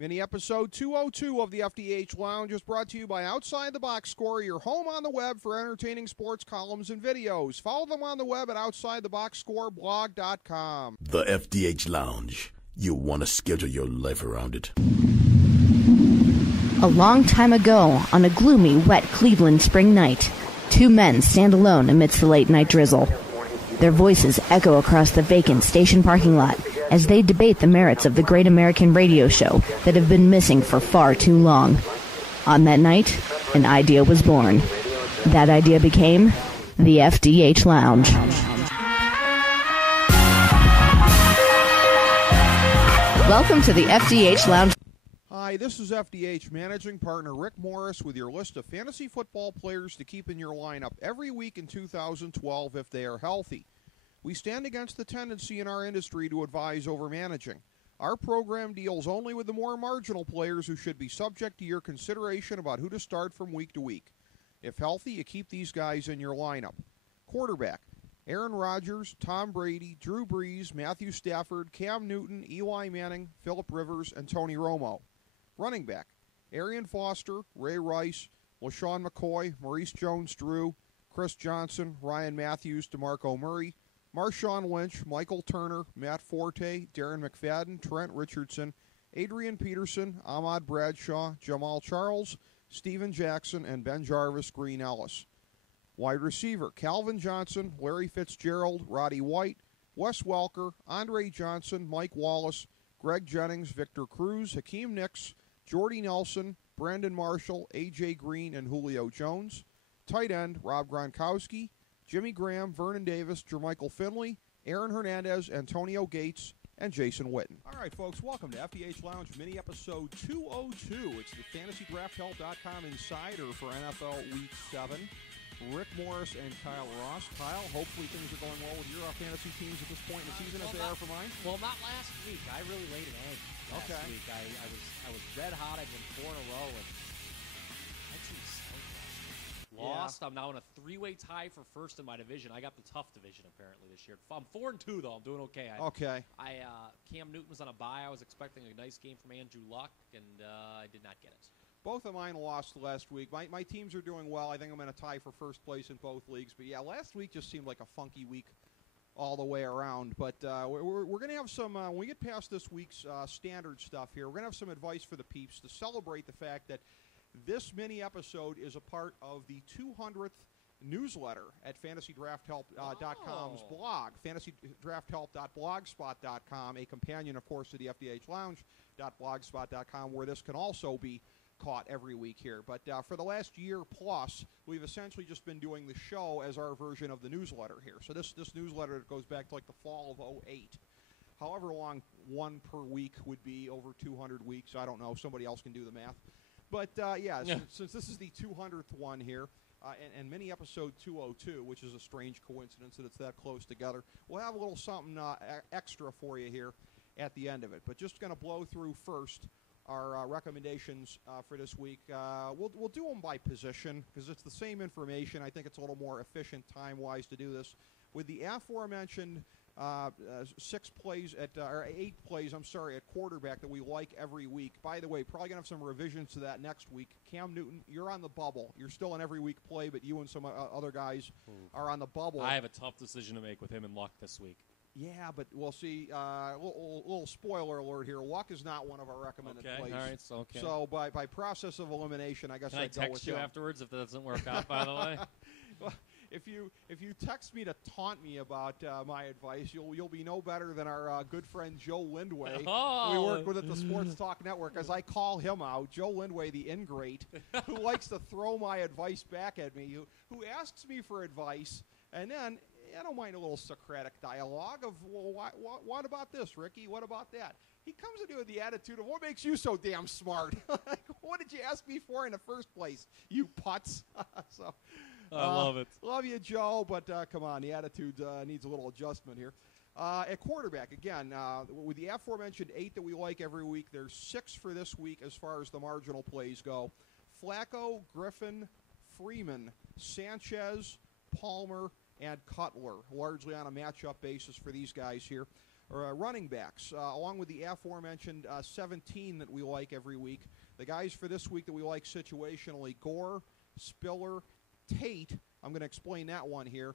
Mini episode 202 of the FDH Lounge is brought to you by Outside the Box Score, your home on the web for entertaining sports columns and videos. Follow them on the web at OutsideTheBoxScoreblog.com. The FDH Lounge. You want to schedule your life around it. A long time ago, on a gloomy, wet Cleveland spring night, two men stand alone amidst the late-night drizzle. Their voices echo across the vacant station parking lot as they debate the merits of the great American radio show that have been missing for far too long. On that night, an idea was born. That idea became the FDH Lounge. Welcome to the FDH Lounge. Hi, this is FDH Managing Partner Rick Morris with your list of fantasy football players to keep in your lineup every week in 2012 if they are healthy. We stand against the tendency in our industry to advise over managing. Our program deals only with the more marginal players who should be subject to your consideration about who to start from week to week. If healthy, you keep these guys in your lineup. Quarterback: Aaron Rodgers, Tom Brady, Drew Brees, Matthew Stafford, Cam Newton, Eli Manning, Phillip Rivers, and Tony Romo. Running back: Arian Foster, Ray Rice, LaShawn McCoy, Maurice Jones-Drew, Chris Johnson, Ryan Matthews, DeMarco Murray, Marshawn Lynch, Michael Turner, Matt Forte, Darren McFadden, Trent Richardson, Adrian Peterson, Ahmad Bradshaw, Jamal Charles, Steven Jackson, and Ben Jarvis, Green Ellis. Wide receiver: Calvin Johnson, Larry Fitzgerald, Roddy White, Wes Welker, Andre Johnson, Mike Wallace, Greg Jennings, Victor Cruz, Hakeem Nicks, Jordy Nelson, Brandon Marshall, A.J. Green, and Julio Jones. Tight end: Rob Gronkowski, Jimmy Graham, Vernon Davis, Jermichael Finley, Aaron Hernandez, Antonio Gates, and Jason Witten. All right, folks, welcome to FDH Lounge mini episode 202. It's the FantasyDraftHelp.com Insider for NFL Week 7. Rick Morris and Kyle Ross. Kyle, hopefully things are going well with your fantasy teams at this point in the season as they are for mine. Well, not last week. I really laid an egg last week. I was red hot. I'd won 4 in a row, and I actually lost. I'm now in a 3-way tie for first in my division. I got the tough division apparently this year. I'm 4-2 though. I'm doing okay. Cam Newton was on a bye. I was expecting a nice game from Andrew Luck, and I did not get it. Both of mine lost last week. My teams are doing well. I think I'm in a tie for first place in both leagues. But, yeah, last week just seemed like a funky week all the way around. But we're going to have some, when we get past this week's standard stuff here, we're going to have some advice for the peeps to celebrate the fact that this mini episode is a part of the 200th newsletter at FantasyDraftHelp.com's blog, FantasyDraftHelp.blogspot.com, a companion, of course, to the FDH Lounge.blogspot.com, where this can also be caught every week here. But for the last year plus, we've essentially just been doing the show as our version of the newsletter here. So this newsletter goes back to like the fall of 2008. However long one per week would be over 200 weeks, I don't know. Somebody else can do the math. But, since this is the 200th one here, and mini episode 202, which is a strange coincidence that it's that close together, we'll have a little something extra for you here at the end of it. But just going to blow through first our recommendations for this week. We'll do them by position because it's the same information. I think it's a little more efficient time-wise to do this. With the aforementioned 8 plays at quarterback that we like every week. By the way, probably going to have some revisions to that next week. Cam Newton, you're on the bubble. You're still an every week play, but you and some other guys are on the bubble. I have a tough decision to make with him and Luck this week. Yeah, but we'll see. Little spoiler alert here. Luck is not one of our recommended plays. All right, So by process of elimination, I guess Can I text you afterwards if that doesn't work out, by the way? Well, if you text me to taunt me about my advice, you'll be no better than our good friend Joe Lindway. We work with at the Sports Talk Network, as I call him out, Joe Lindway, the ingrate, who likes to throw my advice back at me, who asks me for advice, and then I don't mind a little Socratic dialogue of, well, what about this, Ricky? What about that? He comes into it with the attitude of, what makes you so damn smart? What did you ask me for in the first place, you putz? I love it. Love you, Joe, but come on, the attitude needs a little adjustment here. At quarterback, again, with the aforementioned 8 that we like every week, there's 6 for this week as far as the marginal plays go. Flacco, Griffin, Freeman, Sanchez, Palmer, and Cutler, largely on a matchup basis for these guys here. running backs, along with the aforementioned 17 that we like every week. The guys for this week that we like situationally: Gore, Spiller, Tate. I'm going to explain that one here.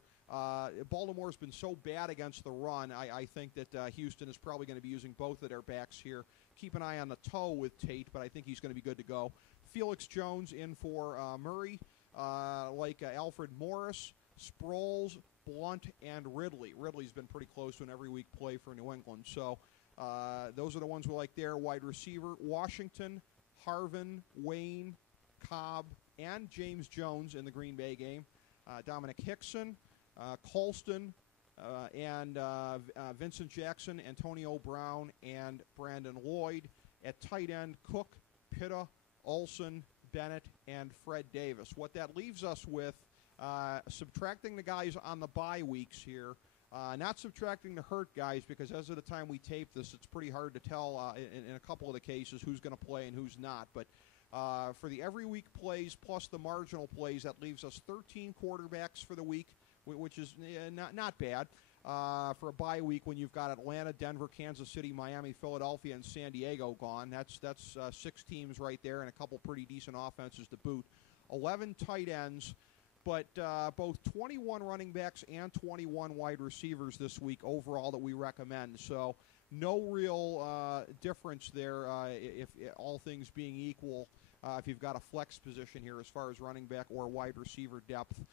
Baltimore's been so bad against the run, I think that Houston is probably going to be using both of their backs here. Keep an eye on the toe with Tate, but I think he's going to be good to go. Felix Jones in for Murray, like Alfred Morris, Sproles, Blunt, and Ridley. Ridley's been pretty close to an every week play for New England. So those are the ones we like there. Wide receiver: Washington, Harvin, Wayne, Cobb, and James Jones in the Green Bay game. Dominic Hickson, Colston, and Vincent Jackson, Antonio Brown, and Brandon Lloyd. At tight end: Cook, Pitta, Olsen, Bennett, and Fred Davis. What that leaves us with, subtracting the guys on the bye weeks here, not subtracting the hurt guys, because as of the time we tape this, it's pretty hard to tell in a couple of the cases who's going to play and who's not. But for the every week plays plus the marginal plays, that leaves us 13 quarterbacks for the week, which is not bad. For a bye week when you've got Atlanta, Denver, Kansas City, Miami, Philadelphia, and San Diego gone. That's 6 teams right there and a couple pretty decent offenses to boot. 11 tight ends, but both 21 running backs and 21 wide receivers this week overall that we recommend. So no real difference there if all things being equal. If you've got a flex position here as far as running back or wide receiver depth.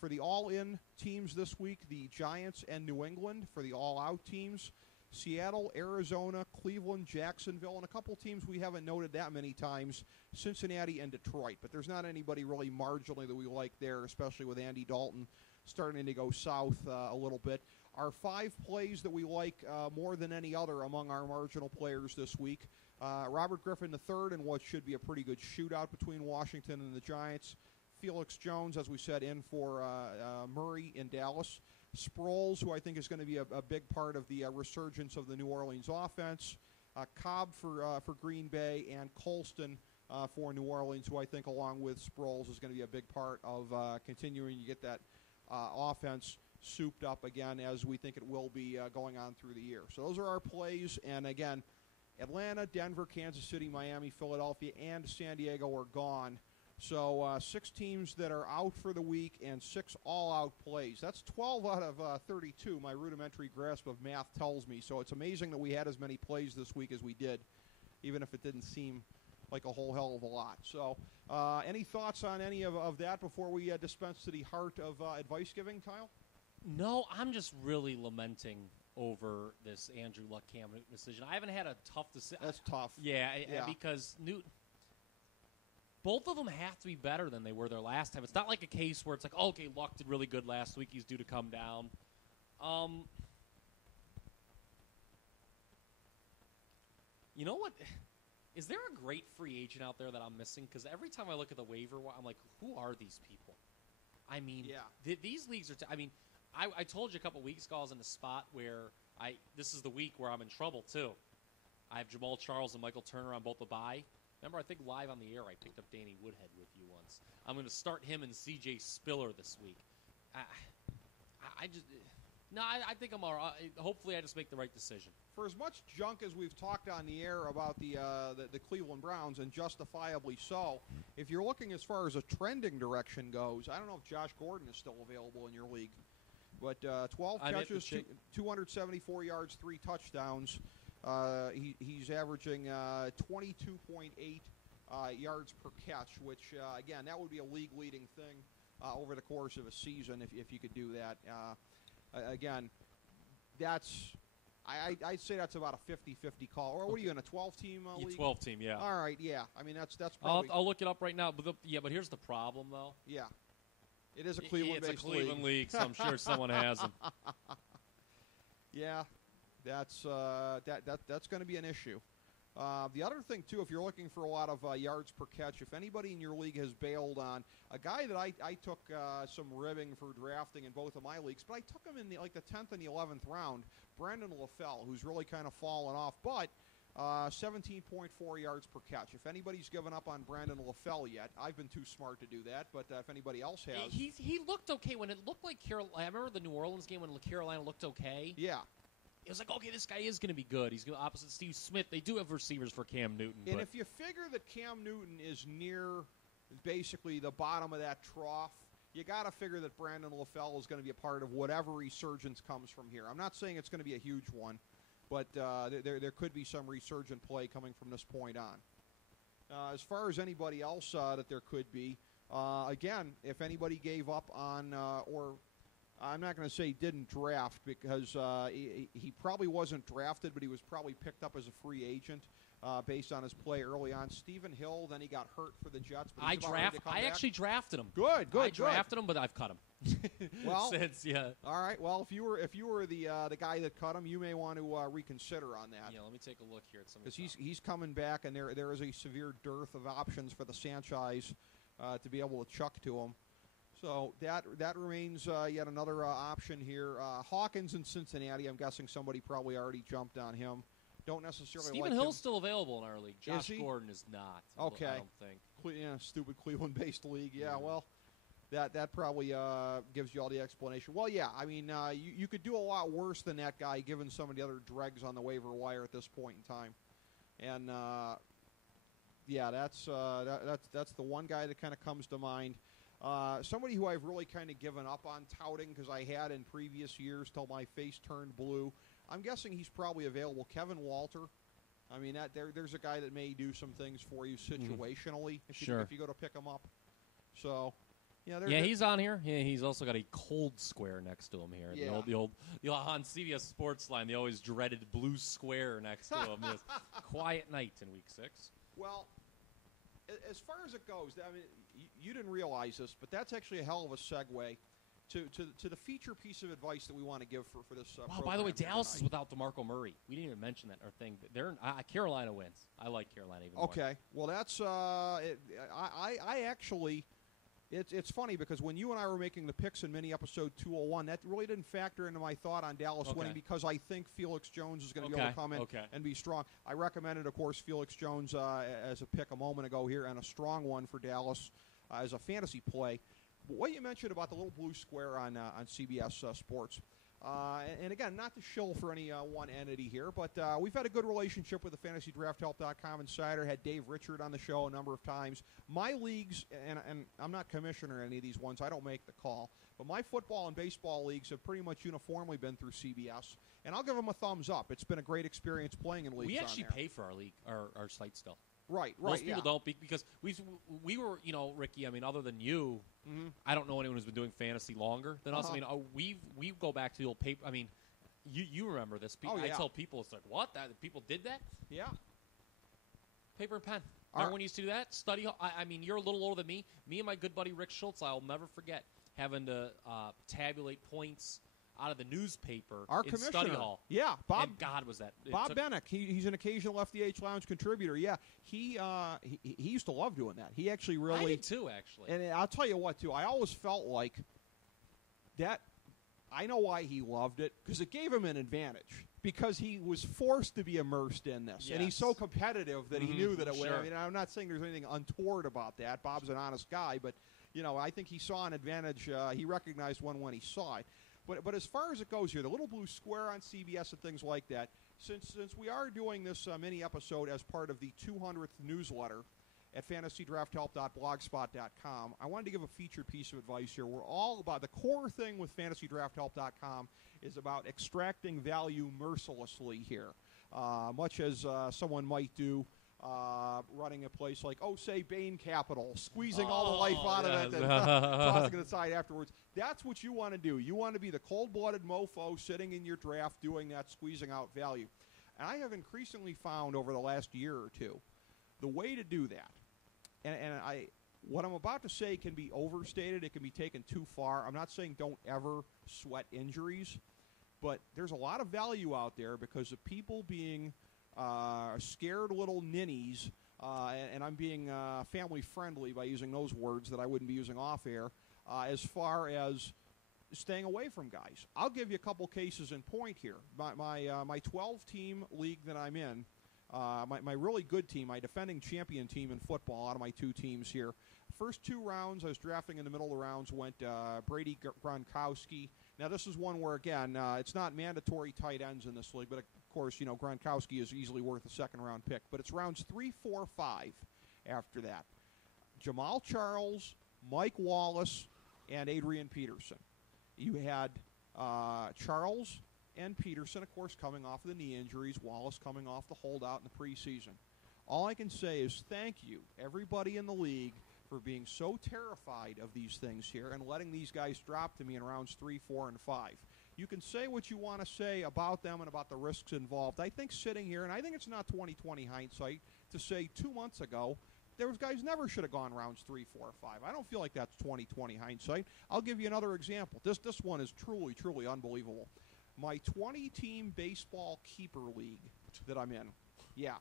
For the all-in teams this week, the Giants and New England. For the all-out teams, Seattle, Arizona, Cleveland, Jacksonville, and a couple teams we haven't noted that many times, Cincinnati and Detroit. But there's not anybody really marginally that we like there, especially with Andy Dalton starting to go south a little bit. Our 5 plays that we like more than any other among our marginal players this week: Robert Griffin III in what should be a pretty good shootout between Washington and the Giants. Felix Jones, as we said, in for Murray in Dallas. Sproles, who I think is going to be a big part of the resurgence of the New Orleans offense. Cobb for Green Bay, and Colston for New Orleans, who I think, along with Sproles, is going to be a big part of continuing to get that offense souped up again, as we think it will be going on through the year. So those are our plays, and again, Atlanta, Denver, Kansas City, Miami, Philadelphia, and San Diego are gone. So 6 teams that are out for the week and 6 all-out plays. That's 12 out of 32, my rudimentary grasp of math tells me. So it's amazing that we had as many plays this week as we did, even if it didn't seem like a whole hell of a lot. So any thoughts on any of that before we dispense to the heart of advice giving, Kyle? No, I'm just really lamenting over this Andrew Luck Cam Newton decision. I haven't had a tough decision. That's tough. Yeah, because Newton, both of them have to be better than they were their last time. It's not like a case where it's like, oh, okay, Luck did really good last week. He's due to come down. You know what? Is there a great free agent out there that I'm missing? Because every time I look at the waiver, I'm like, who are these people? I mean, these leagues are I told you a couple weeks ago I was in a spot where this is the week where I'm in trouble, too. I have Jamal Charles and Michael Turner on both the bye. Remember, I think live on the air I picked up Danny Woodhead with you once. I'm going to start him and C.J. Spiller this week. I think I'm all right. Hopefully I just make the right decision. For as much junk as we've talked on the air about the Cleveland Browns, and justifiably so, if you're looking as far as a trending direction goes, I don't know if Josh Gordon is still available in your league. But 12 catches, 274 yards, 3 touchdowns. He's averaging 22.8 yards per catch, which, again, that would be a league-leading thing over the course of a season if you could do that. Again, I'd say that's about a 50-50 call. Or what are you in, a 12-team league? 12-team, yeah. All right, yeah. I mean, that's probably... I'll look it up right now. But here's the problem, though. Yeah. It is a Cleveland-based It's a Cleveland league, so I'm sure someone has them. Yeah, that's going to be an issue. The other thing, too, if you're looking for a lot of yards per catch, if anybody in your league has bailed on a guy that I took some ribbing for drafting in both of my leagues, but I took him in the 10th and the 11th round, Brandon LaFell, who's really kind of fallen off, but 17.4 yards per catch. If anybody's given up on Brandon LaFell yet, I've been too smart to do that, but if anybody else has... He looked okay when it looked like Carolina. I remember the New Orleans game when Carolina looked okay. Yeah. it was like, okay, this guy is going to be good. He's going opposite Steve Smith. They do have receivers for Cam Newton. And if you figure that Cam Newton is near basically the bottom of that trough, you got to figure that Brandon LaFell is going to be a part of whatever resurgence comes from here. I'm not saying it's going to be a huge one, but there could be some resurgent play coming from this point on. As far as anybody else that there could be, again, if anybody gave up on or I'm not going to say didn't draft because he probably wasn't drafted, but he was probably picked up as a free agent based on his play early on. Stephen Hill, then he got hurt for the Jets. But I actually drafted him. Good. I drafted him, but I've cut him. Well, yeah. All right. Well, if you were the guy that cut him, you may want to reconsider on that. Yeah. Let me take a look here at some. Because he's coming back, and there is a severe dearth of options for the Sanchez to be able to chuck to him. So that remains yet another option here. Hawkins in Cincinnati. I'm guessing somebody probably already jumped on him. Don't necessarily Stephen like Hill's him. still available in our league. Josh Gordon is not. Okay. I don't think. Yeah, stupid Cleveland-based league. Yeah, well, that probably gives you all the explanation. Well, yeah, I mean, you could do a lot worse than that guy given some of the other dregs on the waiver wire at this point in time. And, yeah, that's the one guy that kind of comes to mind. Somebody who I've really kind of given up on touting because I had in previous years till my face turned blue. I'm guessing he's probably available. Kevin Walter. I mean, there's a guy that may do some things for you situationally if you go to pick him up. So, yeah, he's on here. Yeah, he's also got a cold square next to him here. Yeah. The old on CBS Sports Line, the always dreaded blue square next to him. This quiet night in Week 6. Well, as far as it goes, I mean, you didn't realize this, but that's actually a hell of a segue to the feature piece of advice that we want to give for this Wow, by the way, Dallas is without DeMarco Murray. We didn't even mention that or thing. They're Carolina wins. I like Carolina even more. Okay. Well, that's I actually it's funny because when you and I were making the picks in mini episode 201, that really didn't factor into my thought on Dallas winning because I think Felix Jones is going to be able to come in and be strong. I recommended, of course, Felix Jones as a pick a moment ago here, and a strong one for Dallas as a fantasy play. But what you mentioned about the little blue square on CBS Sports, and again, not to shill for any one entity here, but we've had a good relationship with the FantasyDraftHelp.com insider. Had Dave Richard on the show a number of times. My leagues, and I'm not commissioner in any of these ones, I don't make the call, but my football and baseball leagues have pretty much uniformly been through CBS, and I'll give them a thumbs up. It's been a great experience playing in leagues. We actually on there. pay for our league, our site still. Right. Most people don't because we were, Ricky. I mean, other than you, I don't know anyone who's been doing fantasy longer than us. I mean, we go back to the old paper. I mean, you remember this? I tell people, it's like, what? That people did that? Yeah. Paper and pen. Remember when you used to do that? Study hall. I mean, you're a little older than me. Me and my good buddy Rick Schultz, I'll never forget having to tabulate points out of the newspaper Our in commissioner. study hall. Yeah, Bob. And God, was that Bob Bennick. He's an occasional FDH Lounge contributor. Yeah, he used to love doing that. He actually really. I did too, actually. And I'll tell you what, too. I always felt like that. I know why he loved it because it gave him an advantage because he was forced to be immersed in this, and he's so competitive that he knew that it would. I mean, I'm not saying there's anything untoward about that. Bob's an honest guy, but I think he saw an advantage. He recognized one when he saw it. But as far as it goes here, the little blue square on CBS and things like that, since we are doing this mini episode as part of the 200th newsletter at FantasyDraftHelp.blogspot.com, I wanted to give a featured piece of advice here. We're all about, the core thing with FantasyDraftHelp.com is about extracting value mercilessly here, much as someone might do running a place like, say, Bain Capital, squeezing all the life out of it and tossing it aside afterwards. That's what you want to do. You want to be the cold-blooded mofo sitting in your draft doing that, squeezing out value. And I have increasingly found over the last year or two the way to do that. And what I'm about to say can be overstated. It can be taken too far. I'm not saying don't ever sweat injuries, but there's a lot of value out there because of people being scared little ninnies, and I'm being family-friendly by using those words that I wouldn't be using off-air, as far as staying away from guys. I'll give you a couple cases in point here. My 12-team league that I'm in, my really good team, my defending champion team in football out of my two teams here, first two rounds I was drafting in the middle of the rounds went Brady Gronkowski, Now, this is one where, again, it's not mandatory tight ends in this league, but, of course, Gronkowski is easily worth a second-round pick. But it's rounds 3, 4, 5 after that. Jamal Charles, Mike Wallace, and Adrian Peterson. You had Charles and Peterson, of course, coming off of the knee injuries, Wallace coming off the holdout in the preseason. All I can say is thank you, everybody in the league, for being so terrified of these things here and letting these guys drop to me in rounds 3, 4, and 5. You can say what you want to say about them and about the risks involved. I think sitting here, and I think it's not 20/20 hindsight, to say 2 months ago, those guys never should have gone rounds 3, 4, 5. I don't feel like that's 20/20 hindsight. I'll give you another example. This one is truly, truly unbelievable. My 20-team baseball keeper league that I'm in. Yeah.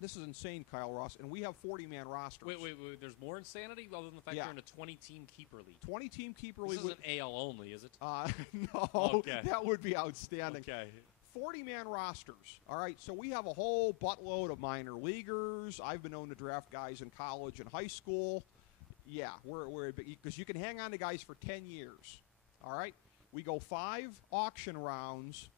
This is insane, Kyle Ross, and we have 40-man rosters. Wait. There's more insanity other than the fact you're in a 20-team keeper league. 20-team keeper league. This isn't AL only, is it? No. Okay. That would be outstanding. Okay. 40-man rosters. All right, so we have a whole buttload of minor leaguers. I've been known to draft guys in college and high school. Yeah, we're because you can hang on to guys for 10 years. All right? We go 5 auction rounds.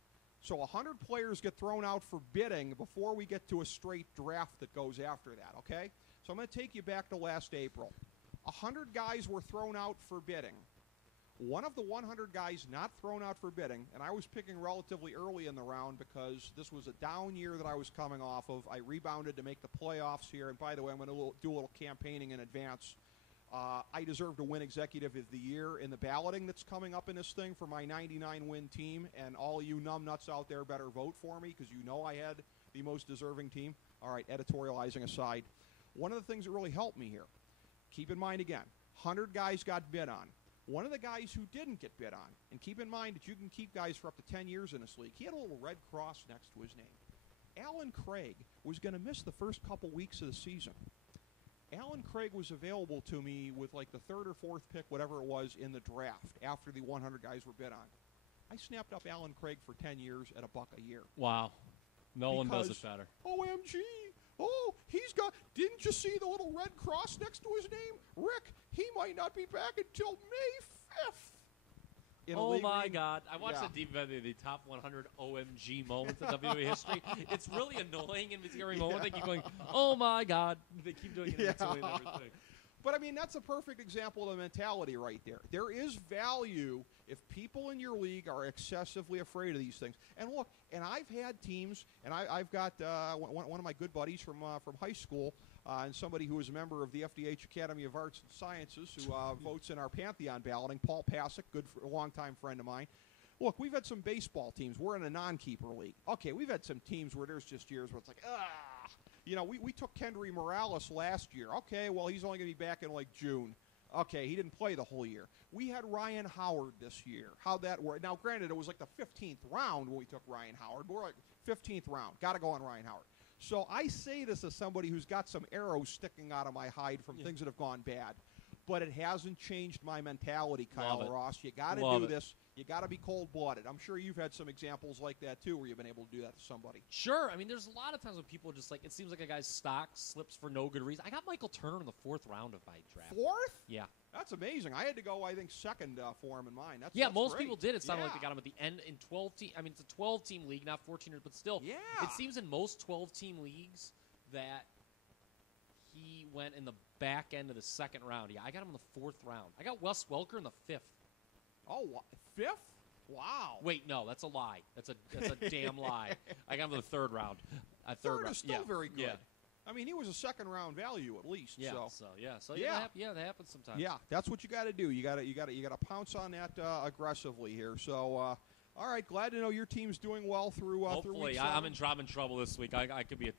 So 100 players get thrown out for bidding before we get to a straight draft that goes after that, okay? So I'm going to take you back to last April. 100 guys were thrown out for bidding. One of the 100 guys not thrown out for bidding, and I was picking relatively early in the round because this was a down year that I was coming off of. I rebounded to make the playoffs here, and by the way, I'm going to do a little campaigning in advance. I deserve to win Executive of the Year in the balloting that's coming up in this thing for my 99-win team, and all you numbnuts out there better vote for me because you know I had the most deserving team. All right, editorializing aside, one of the things that really helped me here, keep in mind again, 100 guys got bid on. One of the guys who didn't get bid on, and keep in mind that you can keep guys for up to 10 years in this league, he had a little red cross next to his name. Alan Craig was going to miss the first couple weeks of the season. Alan Craig was available to me with like the 3rd or 4th pick, whatever it was, in the draft after the 100 guys were bid on. I snapped up Alan Craig for 10 years at $1 a year. Wow. No one does it better. OMG. Oh, he's got, didn't you see the little red cross next to his name? Rick, he might not be back until May 5th. Oh, my God. I watched the top 100 OMG moments in WWE history. It's really annoying and every moment they keep going, oh, my God. They keep doing it in between everything. But, I mean, that's a perfect example of the mentality right there. There is value if people in your league are excessively afraid of these things. And, look, and I've had teams, and I've got one of my good buddies from high school, and somebody who is a member of the FDH Academy of Arts and Sciences who votes in our Pantheon balloting, Paul Pasick, a longtime friend of mine. Look, we've had some baseball teams. We're in a non-keeper league. Okay, we've had some teams where there's just years where it's like, you know, we took Kendry Morales last year. Okay, well, he's only going to be back in, like, June. Okay, he didn't play the whole year. We had Ryan Howard this year. How'd that work? Now, granted, it was like the 15th round when we took Ryan Howard, but we're like, 15th round. Got to go on Ryan Howard. So I say this as somebody who's got some arrows sticking out of my hide from things that have gone bad. But it hasn't changed my mentality, Kyle Ross. You got to do this. You got to be cold-blooded. I'm sure you've had some examples like that, too, where you've been able to do that to somebody. Sure. I mean, there's a lot of times when people just like, it seems like a guy's stock slips for no good reason. I got Michael Turner in the 4th round of my draft. 4th? Yeah. That's amazing. I had to go, I think, 2nd for him in mine. That's most great. people did. It sounded like they got him at the end in 12-team. I mean, it's a 12-team league, not 14ers, but still. Yeah. It seems in most 12-team leagues that he went in the back end of the 2nd round. Yeah, I got him in the 4th round. I got Wes Welker in the 5th. Oh, 5th? Wow. Wait, no, that's a lie. That's a damn lie. I got him in the 3rd round. Third is still very good. Yeah. I mean, he was a 2nd-round value at least. Yeah. So That happens sometimes. Yeah, that's what you got to do. You got to pounce on that aggressively here. So, all right, glad to know your team's doing well through. Hopefully, through I'm in trouble this week. I could be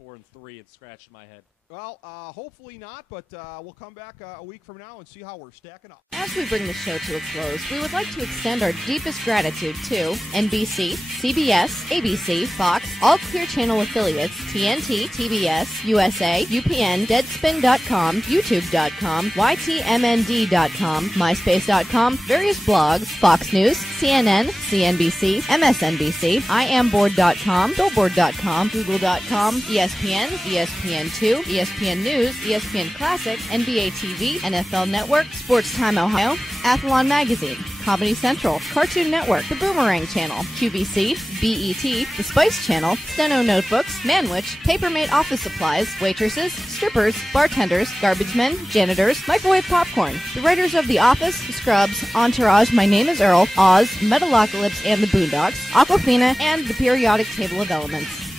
4-3 and scratching my head. Well, hopefully not, but we'll come back a week from now and see how we're stacking up. As we bring the show to a close, we would like to extend our deepest gratitude to NBC, CBS, ABC, Fox, all Clear Channel affiliates, TNT, TBS, USA, UPN, Deadspin.com, YouTube.com, YTMND.com, MySpace.com, various blogs, Fox News, CNN, CNBC, MSNBC, IamBoard.com, Billboard.com, Google.com, ESPN, ESPN2, ESPN News, ESPN Classic, NBA TV, NFL Network, Sports Time Ohio, Athlon Magazine, Comedy Central, Cartoon Network, The Boomerang Channel, QVC, BET, The Spice Channel, Steno Notebooks, Manwich, Papermate Office Supplies, waitresses, strippers, bartenders, garbage men, janitors, microwave popcorn, the writers of The Office, Scrubs, Entourage, My Name is Earl, Oz, Metalocalypse and the Boondocks, Aquafina, and The Periodic Table of Elements.